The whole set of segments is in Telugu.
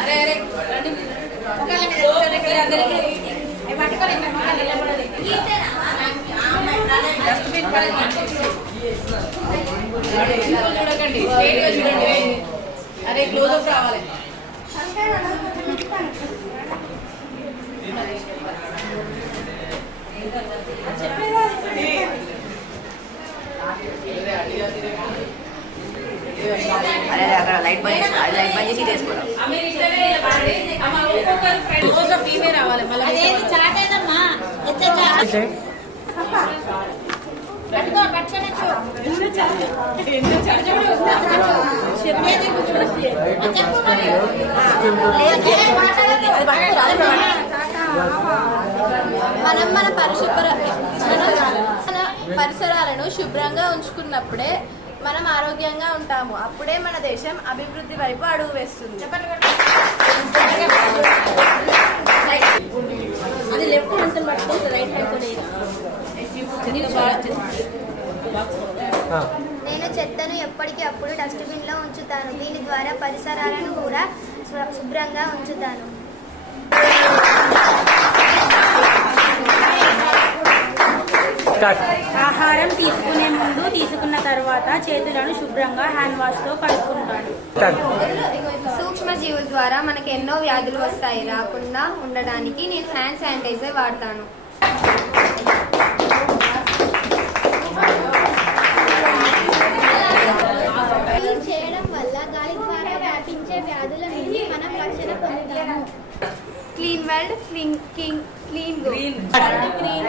అరే అరే నిలబడాలి డస్ట్బిన్ పడేది చూడకండి స్ట్రైట్ గా చూడండి అరే క్లోజ్ అప్ రావాలి అదే అక్కడ లైట్ బంద్ చేసి అది లైట్ బంద్ చేసి చేసుకోవడం క్లోజ్ అప్ టీవీ రావాలి మళ్ళీ అదేది చాటేదమ్మా ఎత్తే చాట పట్టుకో మనం మన పరిశుభ్ర మనం మన పరిసరాలను శుభ్రంగా ఉంచుకున్నప్పుడే మనం ఆరోగ్యంగా ఉంటాము. అప్పుడే మన దేశం అభివృద్ధి వైపు అడుగు వేస్తుంది. అది లెఫ్ట్ రైట్ అయిపోలేదు నేను చెత్తను ఎప్పటికీ అప్పుడు డస్ట్బిన్లో ఉంచుతాను. దీని ద్వారా పరిసరాలను కూడా శుభ్రంగా ఉంచుతాను. ఆహారం తీసుకునే ముందు తీసుకున్న తర్వాత చేతులను శుభ్రంగా హ్యాండ్ వాష్తో కడుక్కుంటాను. సూక్ష్మ జీవుల ద్వారా మనకి ఎన్నో వ్యాధులు వస్తాయి. రాకుండా ఉండడానికి నేను హ్యాండ్ శానిటైజర్ వాడతాను. Clean world clean green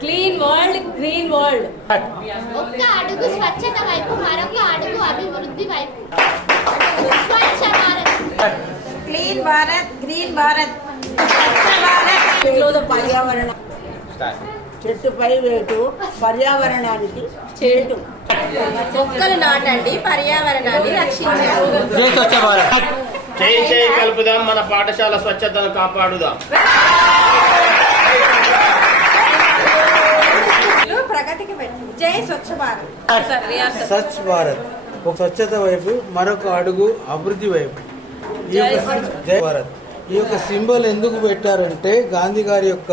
clean world green world ఒక్క అడుగు స్వచ్ఛత వైపు మరొక అడుగు అభివృద్ధి వైపు. స్వచ్ఛ భారత్ క్లీన్ భారత్. గ్రీన్ భారత్. పర్యావరణం. చెట్టుపై వేటు పర్యావరణానికి చేటు. మొక్కలు నాటండి పర్యావరణాన్ని రక్షించండి చేయి చేయి కలుపుదాం మన పాఠశాల స్వచ్ఛతను కాపాడుదాం. ప్రగతికి పెట్టు. జై స్వచ్ఛ భారత్. స్వచ్ఛ ఒక స్వచ్ఛత వైపు మరొక అడుగు అభివృద్ధి వైపు. ఈ యొక్క జై భారత్. ఈ యొక్క సింబల్ ఎందుకు పెట్టారంటే గాంధీ గారి యొక్క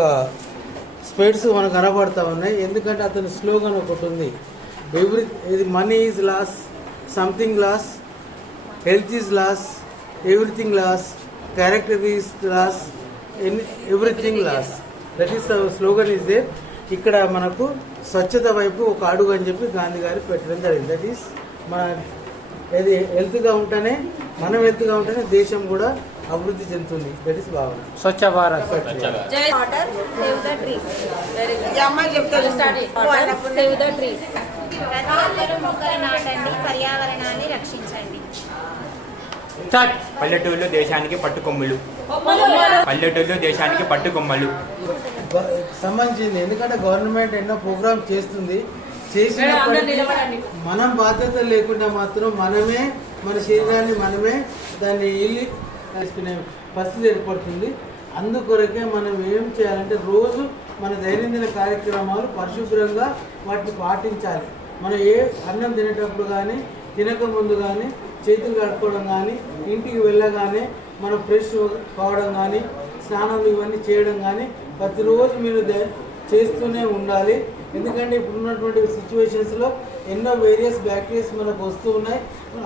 స్పేడ్స్ మనకు కనబడతా ఉన్నాయి. ఎందుకంటే అతని స్లోగన్ ఒకటి ఉంది. ఎవ్రీ ఇది money is lost something lost health is lost everything lost character is lost everything lost that is slogan is there ఇక్కడ మనకు స్వచ్ఛత వైపు ఒక అడుగు అని చెప్పి గాంధీ గారు పెట్టడం జరిగింది దట్ ఈస్ మన ఇది హెల్త్గా ఉంటేనే మనం హెల్త్గా ఉంటేనే దేశం కూడా అభివృద్ధి చెందుతుంది దట్ ఈస్ భావన స్వచ్ఛ భారత్ పర్యావరణాన్ని రక్షించండి పల్లెటూళ్ళు దేశానికి పట్టుకొమ్ములు. పల్లెటూళ్ళు దేశానికి పట్టుకొమ్మలు. సంబంధించింది. ఎందుకంటే గవర్నమెంట్ ఎన్నో ప్రోగ్రామ్ చేస్తుంది. చేసినప్పటికీ మనం బాధ్యత లేకుండా మాత్రం మనమే మన శరీరాన్ని మనమే దాన్ని ఇల్లు చేసుకునే పరిస్థితి ఏర్పడుతుంది. అందుకొరకే మనం ఏం చేయాలంటే రోజు మన దైనందిన కార్యక్రమాలు పరిశుభ్రంగా వాటిని పాటించాలి. మనం ఏ అన్నం తినేటప్పుడు కానీ తినకముందు కానీ చేతులు కడుక్కోవడం కానీ ఇంటికి వెళ్ళగానే మనం ఫ్రెష్ కావడం కానీ స్నానం ఇవన్నీ చేయడం కానీ ప్రతిరోజు మీరు చేస్తూనే ఉండాలి. ఎందుకంటే ఇప్పుడున్నటువంటి సిచ్యువేషన్స్లో ఎన్నో వేరియస్ బ్యాక్టీరియాస్ మనకు వస్తూ ఉన్నాయి.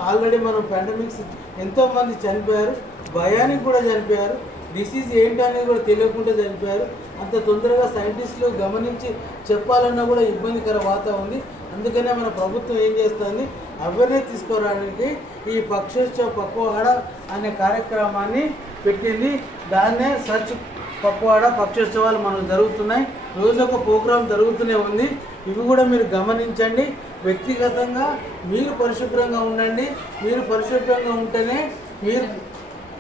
ఆల్రెడీ మనం పాండమిక్స్ ఎంతోమంది చనిపోయారు. భయానికి కూడా చనిపోయారు. డిసీజ్ ఏంటనేది కూడా తెలియకుండా చనిపోయారు. అంత తొందరగా సైంటిస్టులు గమనించి చెప్పాలన్నా కూడా ఇబ్బందికర వాతావరణం ఉంది. అందుకనే మన ప్రభుత్వం ఏం చేస్తుంది? అవేర్నెస్ తీసుకోవడానికి ఈ పక్షోత్సవ పక్వాడ అనే కార్యక్రమాన్ని పెట్టింది. దాన్నే సచ్ పక్వాడ పక్షోత్సవాలు మనకు జరుగుతున్నాయి. రోజు ఒక ప్రోగ్రాం జరుగుతూనే ఉంది. ఇవి కూడా మీరు గమనించండి. వ్యక్తిగతంగా మీరు పరిశుభ్రంగా ఉండండి. మీరు పరిశుభ్రంగా ఉంటేనే మీరు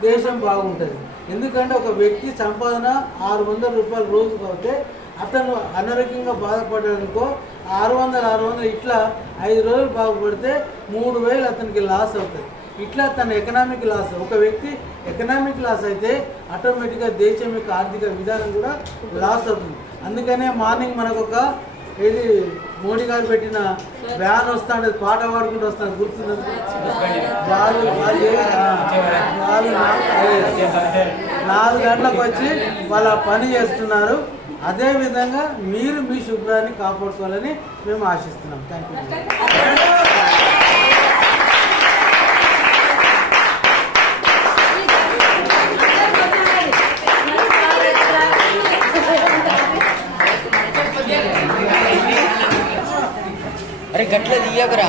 దేశం బాగుంటుంది. ఎందుకంటే ఒక వ్యక్తి సంపాదన ఆరు వందల రూపాయలు రోజుకు అవుతే అతను అనారోగ్యంగా బాధపడ్డాడనుకో ఆరు వందలు ఆరు వందలు ఇట్లా ఐదు రోజులు బాగుపడితే మూడు వేలు అతనికి లాస్ అవుతుంది ఇట్లా తన ఎకనామిక్ లాస్ ఒక వ్యక్తి ఎకనామిక్ లాస్ అయితే ఆటోమేటిక్గా దేశం యొక్క ఆర్థిక విధానం కూడా లాస్ అవుతుంది. అందుకనే మార్నింగ్ మనకు ఒక ఇది మోడీ గారు పెట్టిన వ్యాన్ వస్తాడు పాట పాడుకుంటూ వస్తాడు గుర్తున్నది వాళ్ళు వాళ్ళు నాలుగు గంటలకు వచ్చి వాళ్ళ పని చేస్తున్నారు. అదేవిధంగా మీరు మీ శుభ్రాన్ని కాపాడుకోవాలని మేము ఆశిస్తున్నాం. థ్యాంక్ యూ అరే గట్ల తీయకరా